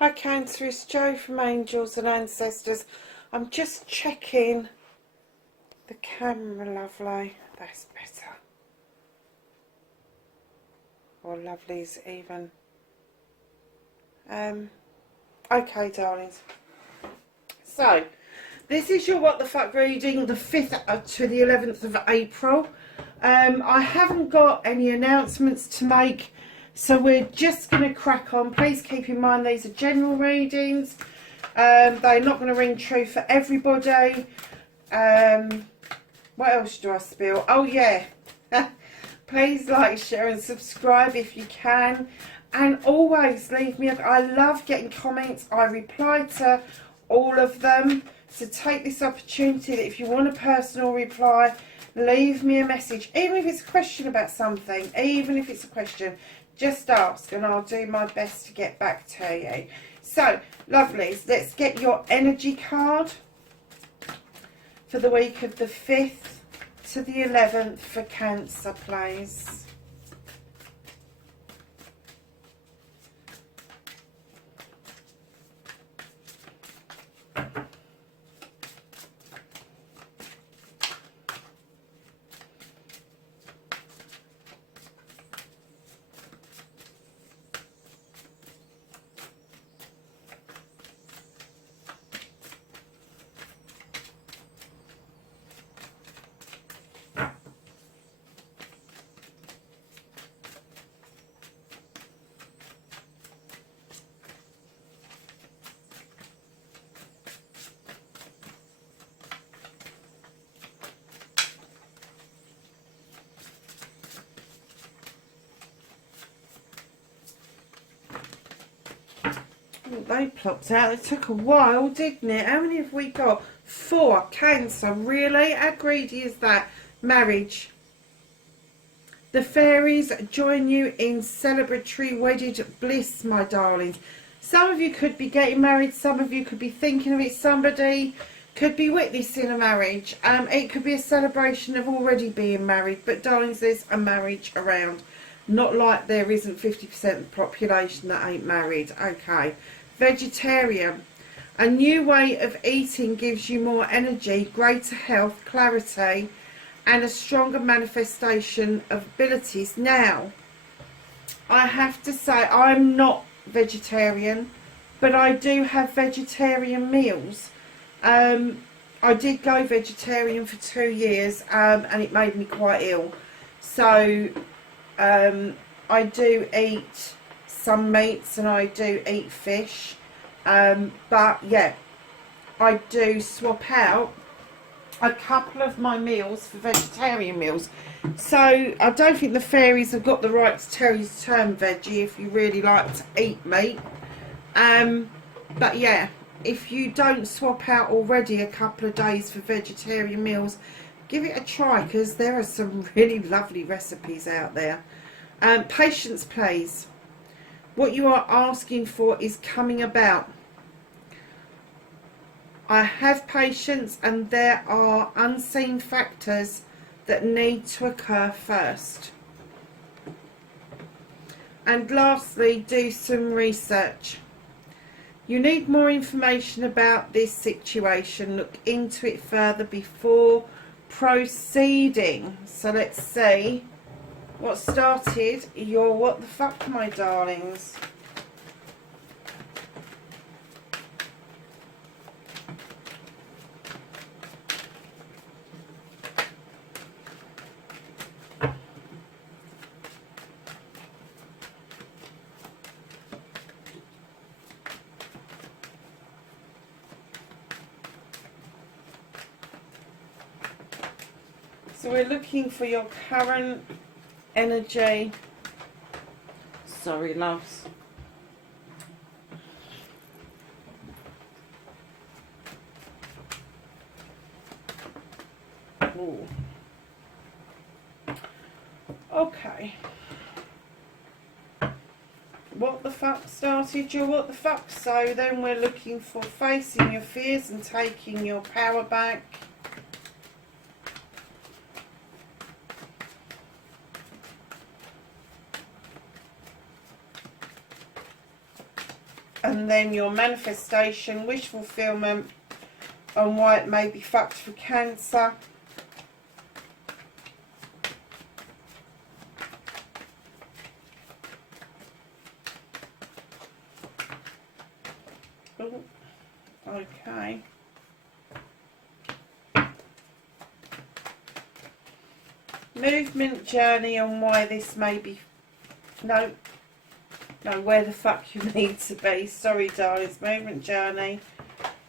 Hi Cancer, it's Jo from Angels and Ancestors. I'm just checking the camera, lovely. That's better. Or lovely's even. Okay, darlings. So, this is your What the Fuck reading, the 5th to the 11th of April. I haven't got any announcements to make, so we're just going to crack on. Please keep in mind these are general readings. They're not going to ring true for everybody. What else do I spill? Oh yeah. Please like, share and subscribe if you can. And always leave me I love getting comments. I reply to all of them. So take this opportunity that if you want a personal reply, leave me a message. Even if it's a question about something, even if it's a question, just ask and I'll do my best to get back to you. So, lovelies, let's get your energy card for the week of the 5th to the 11th for Cancer, please. They plopped out. It took a while, didn't it? How many have we got? 4. Cancer. Really? How greedy is that? Marriage. The fairies join you in celebratory wedded bliss, my darlings. Some of you could be getting married. Some of you could be thinking of it. Somebody could be witnessing a marriage. It could be a celebration of already being married. But darlings, there's a marriage around. Not like there isn't 50% of the population that ain't married. Okay. Vegetarian. A new way of eating gives you more energy, greater health, clarity, and a stronger manifestation of abilities. Now, I have to say, I'm not vegetarian, but I do have vegetarian meals. I did go vegetarian for 2 years, and it made me quite ill. So, I do eat some meats and I do eat fish, but yeah, I do swap out a couple of my meals for vegetarian meals. So I don't think the fairies have got the right to tell you to turn veggie if you really like to eat meat. But yeah, if you don't swap out already a couple of days for vegetarian meals, give it a try, because there are some really lovely recipes out there. Patience, please. What you are asking for is coming about. I have patience, and there are unseen factors that need to occur first. And lastly, do some research. You need more information about this situation. Look into it further before proceeding. So let's see what started your what the fuck, my darlings. So we're looking for your current energy. Sorry, loves. Ooh. Okay. What the fuck started your what the fuck? So then we're looking for facing your fears and taking your power back. And then your manifestation, wish fulfillment, and why it may be fucked for Cancer. Ooh, okay. Movement, journey, and why this may be... No, where the fuck you need to be. Sorry, darlings. Movement, journey,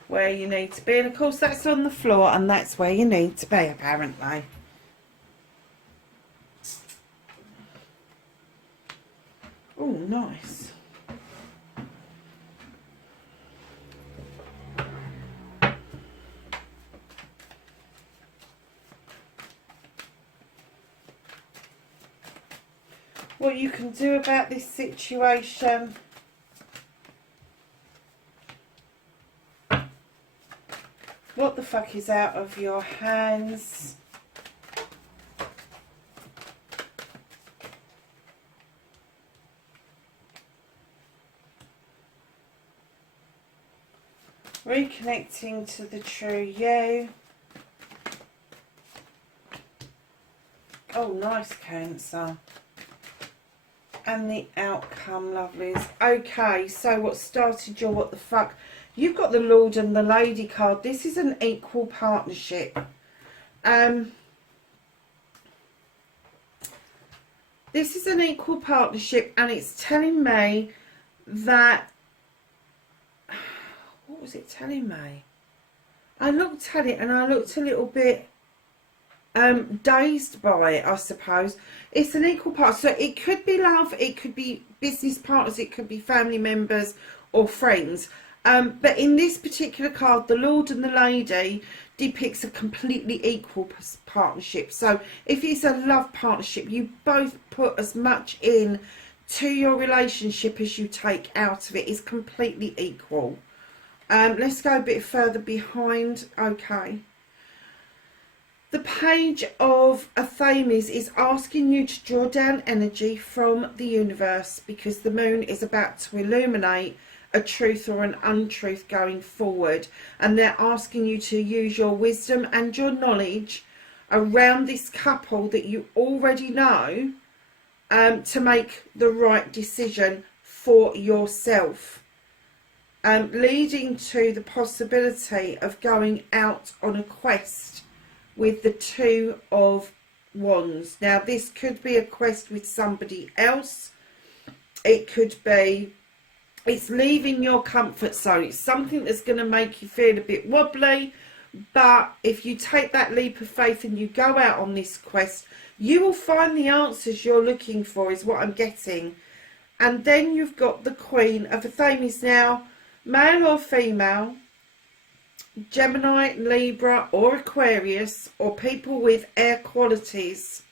where you need to be. And, of course, that's on the floor, and that's where you need to be, apparently. Oh, nice. What you can do about this situation. What the fuck is out of your hands? Reconnecting to the true you. Oh, nice, Cancer. And the outcome, lovelies. Okay, so what started your what the fuck? You've got the Lord and the Lady card. This is an equal partnership. This is an equal partnership, and it's telling me that... What was it telling me? I looked at it and I looked a little bit dazed by it, I suppose. It's an equal part, so it could be love, it could be business partners, it could be family members or friends, but in this particular card, the Lord and the Lady depicts a completely equal partnership. So if it's a love partnership, you both put as much in to your relationship as you take out of it. It's completely equal. Let's go a bit further behind. Okay. The Page of Athames is asking you to draw down energy from the universe, because the moon is about to illuminate a truth or an untruth going forward. And they're asking you to use your wisdom and your knowledge around this couple that you already know to make the right decision for yourself. Leading to the possibility of going out on a quest with the Two of Wands. Now, this could be a quest with somebody else. It could be, it's leaving your comfort zone. It's something that's going to make you feel a bit wobbly. But if you take that leap of faith and you go out on this quest, you will find the answers you're looking for, is what I'm getting. And then you've got the Queen of Athames. Now, male or female, Gemini, Libra or Aquarius, or people with air qualities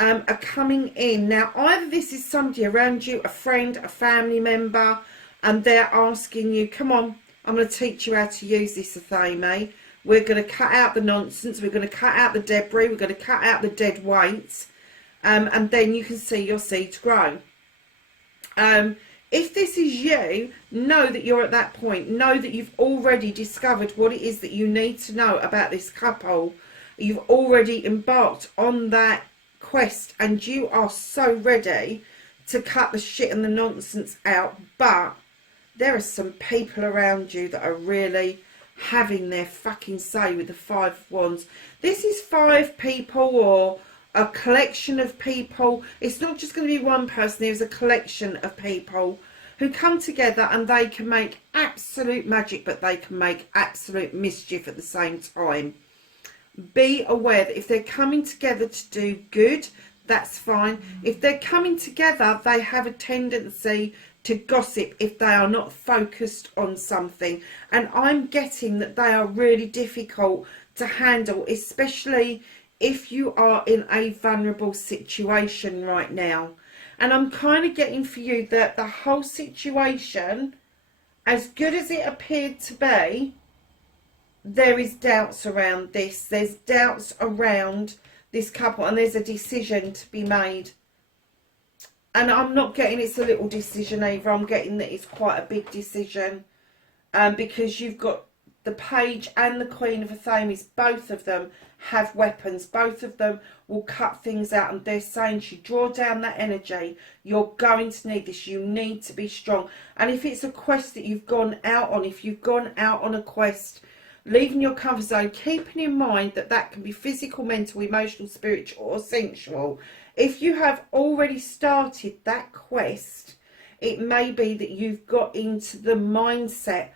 are coming in. Now, either this is somebody around you, a friend, a family member, and they're asking you, come on, I'm going to teach you how to use this, Athame. We're going to cut out the nonsense. We're going to cut out the debris. We're going to cut out the dead weight. And then you can see your seeds grow. If this is you, know that you're at that point. Know that you've already discovered what it is that you need to know about this couple. You've already embarked on that quest, and you are so ready to cut the shit and the nonsense out. But there are some people around you that are really having their fucking say with the Five of Wands. This is 5 people or a collection of people. It's not just going to be one person. There's a collection of people who come together, and they can make absolute magic, but they can make absolute mischief at the same time. Be aware that if they're coming together to do good, that's fine. If they're coming together, they have a tendency to gossip if they are not focused on something. And I'm getting that they are really difficult to handle, especially if you are in a vulnerable situation right now. And I'm kind of getting for you that the whole situation, as good as it appeared to be, there is doubts around this. There's doubts around this couple, and there's a decision to be made. And I'm not getting it's a little decision either. I'm getting that it's quite a big decision, because you've got the Page and the Queen of Athames. Both of them have weapons. Both of them will cut things out, and they're saying to you, draw down that energy. You're going to need this. You need to be strong. And if it's a quest that you've gone out on, if you've gone out on a quest, leaving your comfort zone, keeping in mind that that can be physical, mental, emotional, spiritual, or sensual. If you have already started that quest, it may be that you've got into the mindset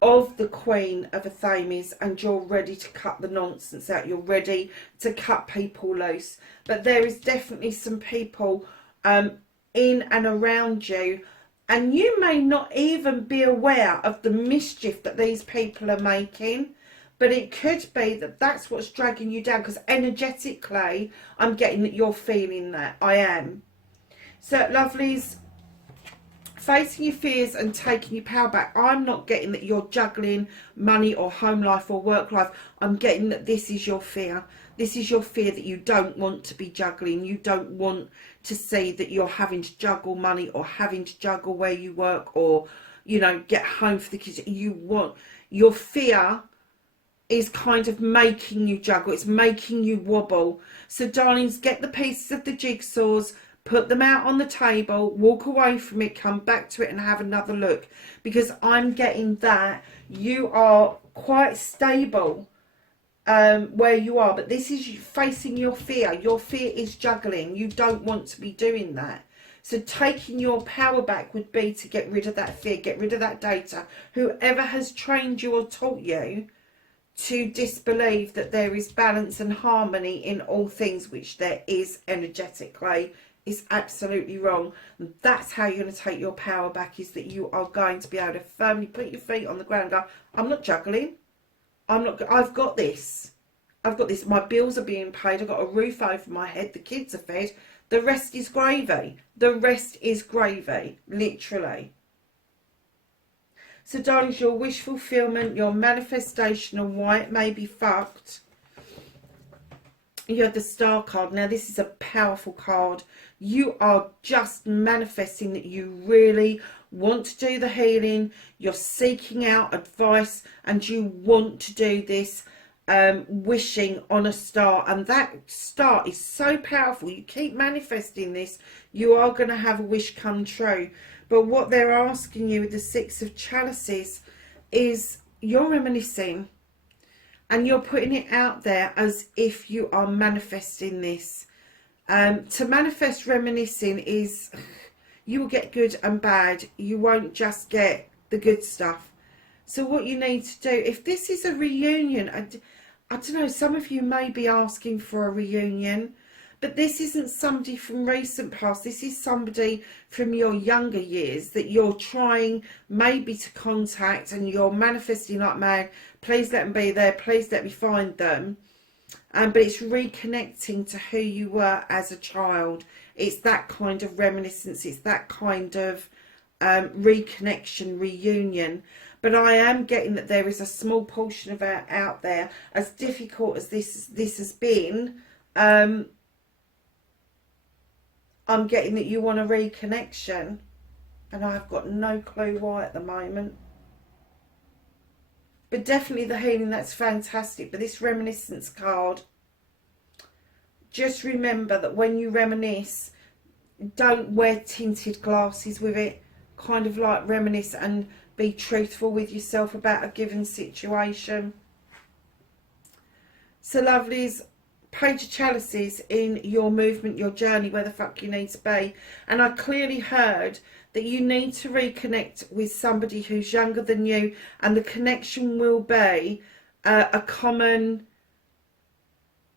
of the Queen of Athames and you're ready to cut the nonsense out. You're ready to cut people loose. But there is definitely some people in and around you, and you may not even be aware of the mischief that these people are making. But it could be that that's what's dragging you down, because energetically, I'm getting that you're feeling that. I am. So, lovelies, facing your fears and taking your power back. I'm not getting that you're juggling money or home life or work life. I'm getting that this is your fear. This is your fear that you don't want to be juggling. You don't want to see that you're having to juggle money or having to juggle where you work or, you know, get home for the kids. You want, your fear is kind of making you juggle. It's making you wobble. So, darlings, get the pieces of the jigsaws, put them out on the table, walk away from it, come back to it and have another look. Because I'm getting that you are quite stable where you are. But this is you facing your fear. Your fear is juggling. You don't want to be doing that. So taking your power back would be to get rid of that fear, get rid of that data. Whoever has trained you or taught you to disbelieve that there is balance and harmony in all things, which there is energetically, is absolutely wrong. And that's how you're going to take your power back, is that you are going to be able to firmly put your feet on the ground and go, I'm not juggling. I've got this. I've got this. My bills are being paid. I've got a roof over my head. The kids are fed. The rest is gravy. The rest is gravy, literally. So, darlings, your wish fulfillment, your manifestation, and why it may be fucked. You have the Star card. Now, this is a powerful card. You are just manifesting that you really want to do the healing. You're seeking out advice and you want to do this, wishing on a star. And that star is so powerful. You keep manifesting this, you are going to have a wish come true. But what they're asking you with the Six of Chalices is you're reminiscing and you're putting it out there as if you are manifesting this. To manifest reminiscing is you will get good and bad. You won't just get the good stuff. So what you need to do, if this is a reunion, I don't know, some of you may be asking for a reunion. But this isn't somebody from recent past. This is somebody from your younger years that you're trying maybe to contact, and you're manifesting like mad. Please let them be there. Please let me find them. But it's reconnecting to who you were as a child. It's that kind of reminiscence. It's that kind of reconnection, reunion. But I am getting that there is a small portion of it out there, as difficult as this has been. I'm getting that you want a reconnection, and I've got no clue why at the moment. But definitely the healing, that's fantastic. But this reminiscence card, just remember that when you reminisce, don't wear tinted glasses with it. Kind of like reminisce and be truthful with yourself about a given situation. So, lovelies, Page of Chalices in your movement, your journey, where the fuck you need to be. And I clearly heard that you need to reconnect with somebody who's younger than you, and the connection will be a common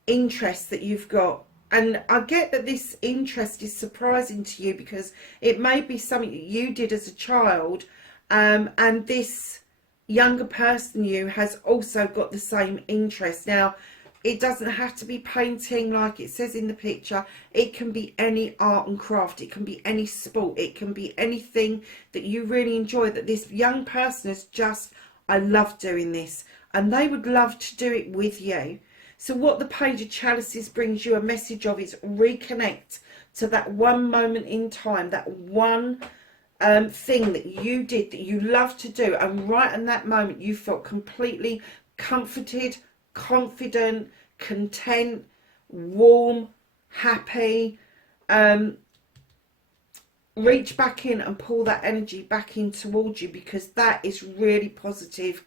interest that you've got. And I get that this interest is surprising to you because it may be something that you did as a child, and this younger person you has also got the same interest. Now, It doesn't have to be painting like it says in the picture. It can be any art and craft. It can be any sport. It can be anything that you really enjoy, that this young person is just, I love doing this. And they would love to do it with you. So what the Page of Chalices brings you a message of is reconnect to that one moment in time, that one thing that you did, that you love to do. And right in that moment, you felt completely comforted, confident, content, warm, happy. Reach back in and pull that energy back in towards you, because that is really positive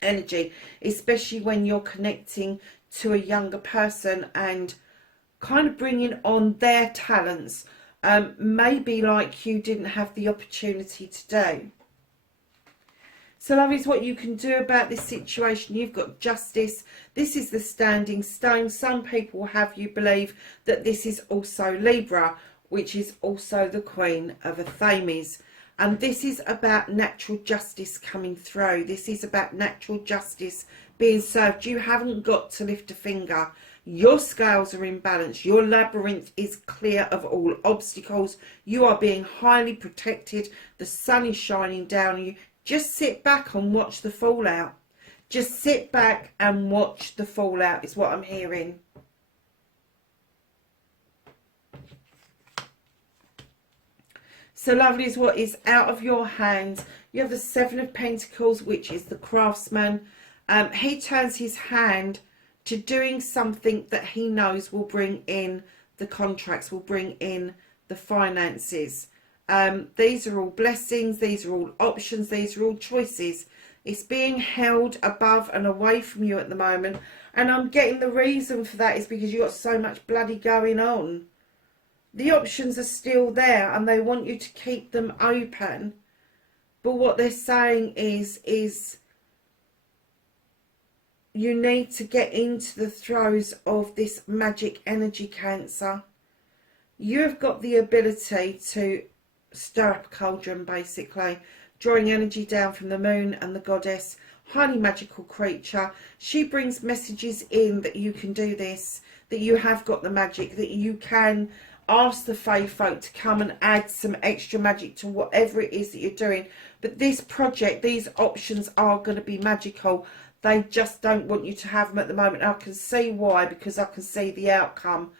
energy, especially when you're connecting to a younger person and kind of bringing on their talents, maybe like you didn't have the opportunity to do. So love is what you can do about this situation. You've got Justice. This is the Standing Stone. Some people have you believe that this is also Libra, which is also the Queen of Athames. And this is about natural justice coming through. This is about natural justice being served. You haven't got to lift a finger. Your scales are in balance. Your labyrinth is clear of all obstacles. You are being highly protected. The sun is shining down on you. Just sit back and watch the fallout. Just sit back and watch the fallout is what I'm hearing. So lovely is what is out of your hands. You have the Seven of Pentacles, which is the craftsman. He turns his hand to doing something that he knows will bring in the contracts, will bring in the finances. These are all blessings. These are all options. These are all choices. It's being held above and away from you at the moment. And I'm getting the reason for that is because you've got so much bloody going on. The options are still there and they want you to keep them open. But what they're saying is you need to get into the throes of this magic energy, Cancer. You've got the ability to stir up a cauldron, basically. Drawing energy down from the moon and the goddess. Highly magical creature. She brings messages in that you can do this. That you have got the magic. That you can ask the fae folk to come and add some extra magic to whatever it is that you're doing. But this project, these options are going to be magical. They just don't want you to have them at the moment. I can see why, because I can see the outcome.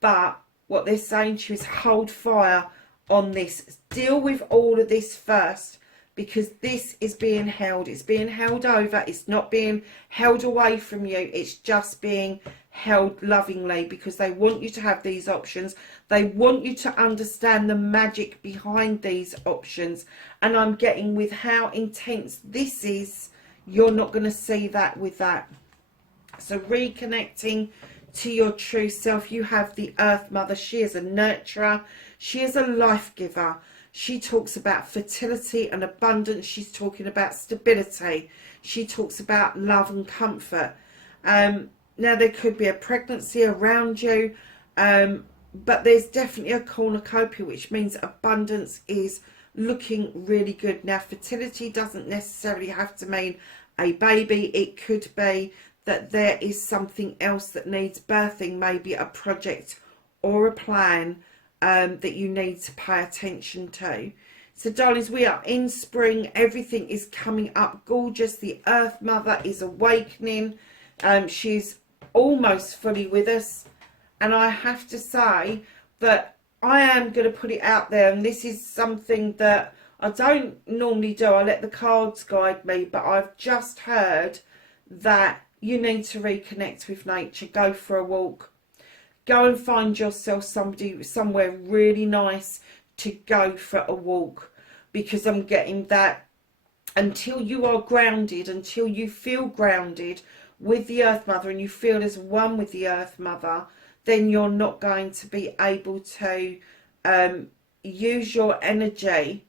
But what they're saying to you is hold fire on this. Deal with all of this first, because this is being held. It's being held over. It's not being held away from you. It's just being held lovingly, because they want you to have these options. They want you to understand the magic behind these options. And I'm getting with how intense this is, you're not going to see that with that. So reconnecting to your true self. You have the Earth Mother. She is a nurturer. She is a life giver. She talks about fertility and abundance. She's talking about stability. She talks about love and comfort. Now, there could be a pregnancy around you, but there's definitely a cornucopia, which means abundance is looking really good. Now, fertility doesn't necessarily have to mean a baby. It could be that there is something else that needs birthing, maybe a project or a plan that you need to pay attention to. So, darlings, we are in spring. Everything is coming up gorgeous. The Earth Mother is awakening. She's almost fully with us. And I have to say that I am going to put it out there, and this is something that I don't normally do. I let the cards guide me, but I've just heard that you need to reconnect with nature. Go for a walk. Go and find yourself somewhere really nice to go for a walk, because I'm getting that until you are grounded, until you feel grounded with the Earth Mother and you feel as one with the Earth Mother, then you're not going to be able to use your energy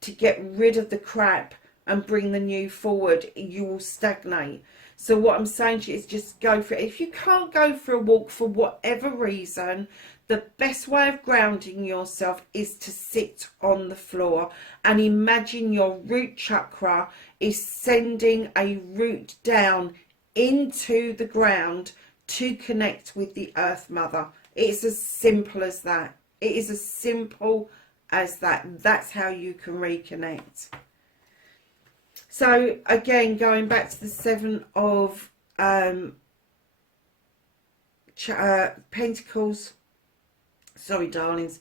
to get rid of the crap and bring the new forward. You will stagnate. So what I'm saying to you is just go for it. If you can't go for a walk for whatever reason, the best way of grounding yourself is to sit on the floor and imagine your root chakra is sending a root down into the ground to connect with the Earth Mother. It's as simple as that. It is as simple as that. That's how you can reconnect. So again, going back to the Seven of Pentacles. Sorry, darlings.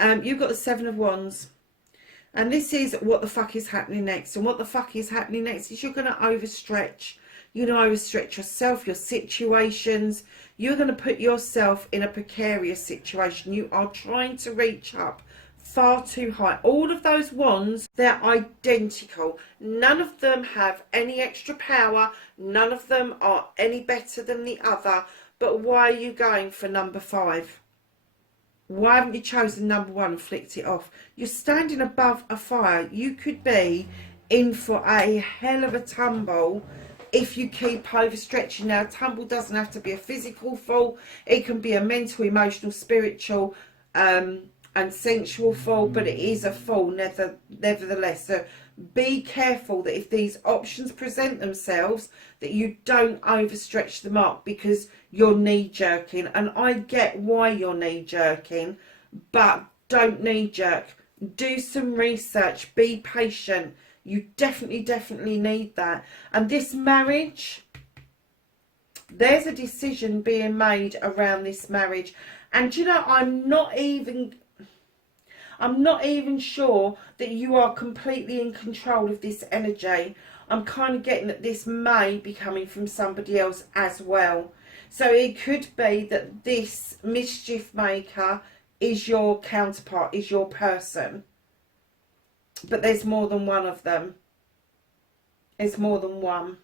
You've got the Seven of Wands. And this is what the fuck is happening next. And what the fuck is happening next is you're going to overstretch. You're going to overstretch yourself, your situations. You're going to put yourself in a precarious situation. You are trying to reach up far too high. All of those wands, they're identical. None of them have any extra power. None of them are any better than the other. But why are you going for number 5? Why haven't you chosen number 1 and flicked it off? You're standing above a fire. You could be in for a hell of a tumble if you keep overstretching. Now, a tumble doesn't have to be a physical fall. It can be a mental, emotional, spiritual, and sensual fall, but it is a fall nevertheless. So be careful that if these options present themselves, that you don't overstretch the mark because you're knee-jerking. And I get why you're knee-jerking, but don't knee-jerk. Do some research. Be patient. You definitely need that. And this marriage, there's a decision being made around this marriage. And you know, I'm not even sure that you are completely in control of this energy. I'm kind of getting that this may be coming from somebody else as well. So it could be that this mischief maker is your counterpart, is your person. But there's more than one of them. There's more than one.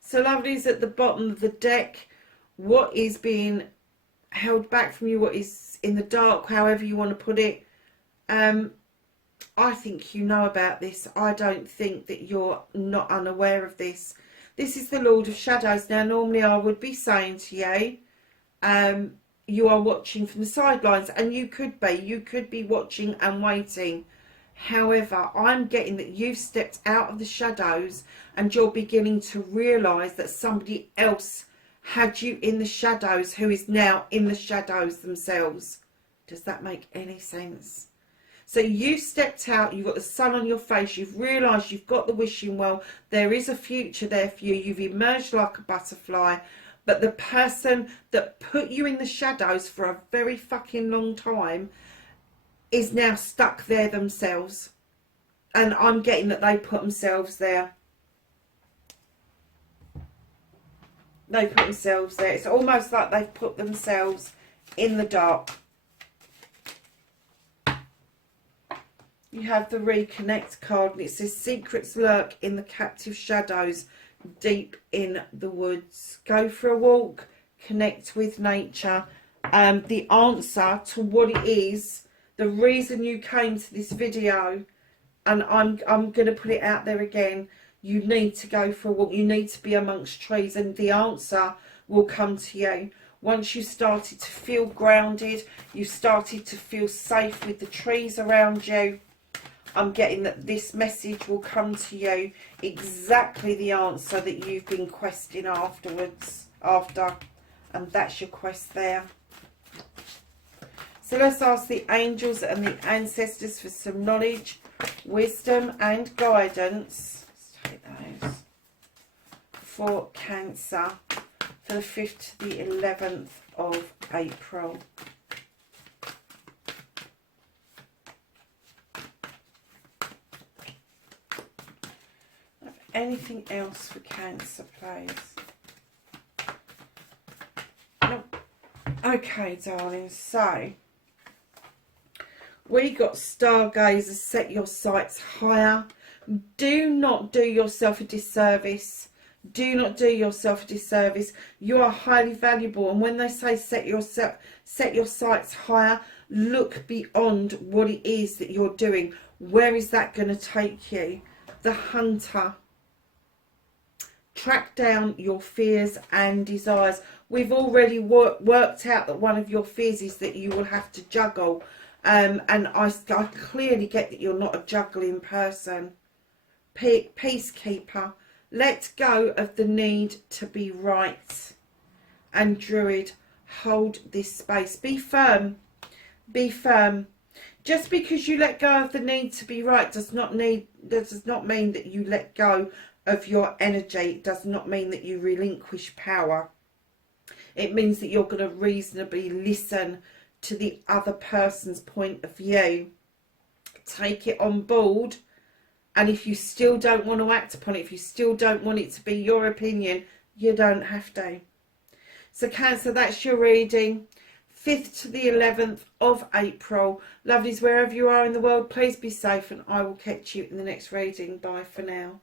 So lovelies, at the bottom of the deck, what is being held back from you, what is in the dark, however you want to put it. I think you know about this. I don't think that you're not unaware of this. This is the Lord of Shadows. Now, normally I would be saying to you, you are watching from the sidelines, and you could be watching and waiting. However, I'm getting that you've stepped out of the shadows and you're beginning to realise that somebody else had you in the shadows who is now in the shadows themselves. Does that make any sense? So you stepped out, you've got the sun on your face, you've realised you've got the wishing well, there is a future there for you, you've emerged like a butterfly, but the person that put you in the shadows for a very fucking long time is now stuck there themselves. And I'm getting that they put themselves there. They put themselves there. It's almost like they've put themselves in the dark. You have the reconnect card, and it says secrets lurk in the captive shadows deep in the woods. Go for a walk, connect with nature. The answer to what it is, the reason you came to this video, and I'm going to put it out there again, you need to go for a walk, you need to be amongst trees, and the answer will come to you. Once you started to feel grounded, you started to feel safe with the trees around you, I'm getting that this message will come to you, exactly the answer that you've been questing after, and that's your quest there. So let's ask the angels and the ancestors for some knowledge, wisdom and guidance. Let's take those. For Cancer, for the 5th to the 11th of April. Anything else for Cancer, please? Nope. Okay, darling, so we got Stargazer, set your sights higher. Do not do yourself a disservice. Do not do yourself a disservice. You are highly valuable, and when they say set your sights higher, look beyond what it is that you're doing. Where is that going to take you? The Hunter. Track down your fears and desires. We've already worked out that one of your fears is that you will have to juggle. And I clearly get that you're not a juggling person. peacekeeper. Let go of the need to be right. And Druid, hold this space. Be firm. Be firm. Just because you let go of the need to be right does not mean that you let go of your energy. It does not mean that you relinquish power. It means that you're going to reasonably listen to the other person's point of view. Take it on board. And if you still don't want to act upon it, if you still don't want it to be your opinion, you don't have to. So Cancer, that's your reading. 5th to the 11th of April. Lovelies, wherever you are in the world, please be safe, and I will catch you in the next reading. Bye for now.